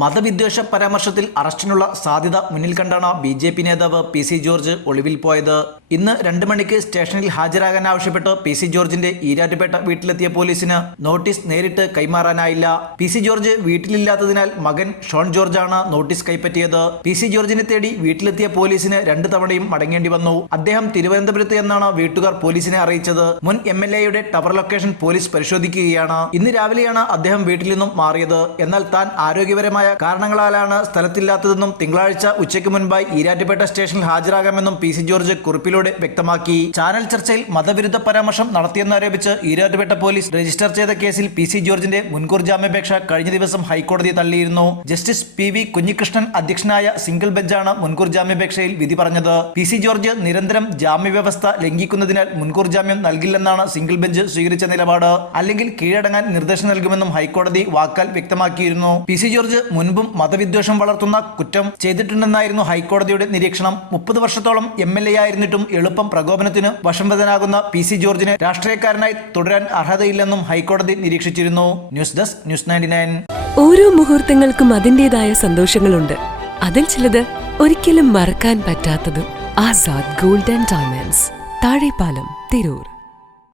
മതവിദ്വേഷ പരാമർശത്തിൽ അറസ്റ്റിനുള്ള സാധ്യത മുന്നിൽ കണ്ടാണ് ബി.ജെ.പി. നേതാവ് പി.സി. ജോർജ് ഒളിവിൽ പോയത്. ഇന്ന് 2 മണിക്ക് സ്റ്റേഷനിൽ ഹാജരാകാൻ ആവശ്യപ്പെട്ട് പി.സി. ജോർജിന്റെ ഈരാറ്റുപേട്ട വീട്ടിലെത്തിയ പോലീസിന് നോട്ടീസ് നേരിട്ട് കൈമാറാനായില്ല. പി.സി. ജോർജ് വീട്ടിലില്ലാത്തതിനാൽ മകൻ ഷോൺ ജോർജാണ് നോട്ടീസ് കൈപ്പറ്റിയത്. പി.സി. ജോർജിനെ തേടി വീട്ടിലെത്തിയ പോലീസിന് 2 തവണയും മടങ്ങേണ്ടി വന്നു. അദ്ദേഹം തിരുവനന്തപുരത്ത് എന്നാണ് വീട്ടുകാർ പോലീസിനെ അറിയിച്ചത്. മുൻ എം.എൽ.എയുടെ ടവർ ലൊക്കേഷൻ പോലീസ് പരിശോധിക്കുകയാണ്. ഇന്ന് രാവിലെയാണ് അദ്ദേഹം വീട്ടിൽ നിന്നും മാറിയത്. എന്നാൽ താൻ ആരോഗ്യപരമായ കാരണങ്ങളാലാണ് സ്ഥലത്തില്ലാത്തതെന്നും തിങ്കളാഴ്ച ഉച്ചയ്ക്ക് മുൻപായി ഈരാറ്റുപേട്ട സ്റ്റേഷനിൽ ഹാജരാകാമെന്നും പി.സി. ജോർജ് കുറിപ്പിലൂടെ വ്യക്തമാക്കി. ചാനൽ ചർച്ചയിൽ മതവിരുദ്ധ പരാമർശം നടത്തിയെന്നാരോപിച്ച് ഈരാറ്റുപേട്ട പോലീസ് രജിസ്റ്റർ ചെയ്ത കേസിൽ പി.സി. ജോർജിന്റെ മുൻകൂർ ജാമ്യാപേക്ഷ കഴിഞ്ഞ ദിവസം ഹൈക്കോടതി തള്ളിയിരുന്നു. Justice PV. കുഞ്ഞികൃഷ്ണൻ അധ്യക്ഷനായ സിംഗിൾ ബെഞ്ചാണ് മുൻകൂർ ജാമ്യാപേക്ഷയിൽ വിധി പറഞ്ഞത്. പി.സി. ജോർജ് നിരന്തരം ജാമ്യവ്യവസ്ഥ ലംഘിക്കുന്നതിനാൽ മുൻകൂർ ജാമ്യം നൽകില്ലെന്നാണ് സിംഗിൾ ബെഞ്ച് സ്വീകരിച്ച നിലപാട്. അല്ലെങ്കിൽ കീഴടങ്ങാൻ നിർദ്ദേശം നൽകുമെന്നും ഹൈക്കോടതി വാക്കാൽ വ്യക്തമാക്കിയിരുന്നു. പി.സി. ജോർജ് മുൻപും മതവിദ്വേഷം വളർത്തുന്ന കുറ്റം ചെയ്തിട്ടുണ്ടെന്നായിരുന്നു ഹൈക്കോടതിയുടെ നിരീക്ഷണം. 30 വർഷത്തോളം എം.എൽ.എ. ആയിരുന്നിട്ടും എളുപ്പം പ്രകോപനത്തിന് വശംവദനാകുന്ന പി.സി. ജോർജിന് രാഷ്ട്രീയക്കാരനായി തുടരാൻ അർഹതയില്ലെന്നും ഹൈക്കോടതി നിരീക്ഷിച്ചിരുന്നു. News desk news 99. ഓരോ മുഹൂർത്തങ്ങൾക്കും അതിന്റേതായ സന്തോഷങ്ങളുണ്ട്. അതിൽ ചിലത് ഒരിക്കലും മറക്കാൻ പറ്റാത്തതും. Azad gold and diamonds, Thazhepalam, Tirur.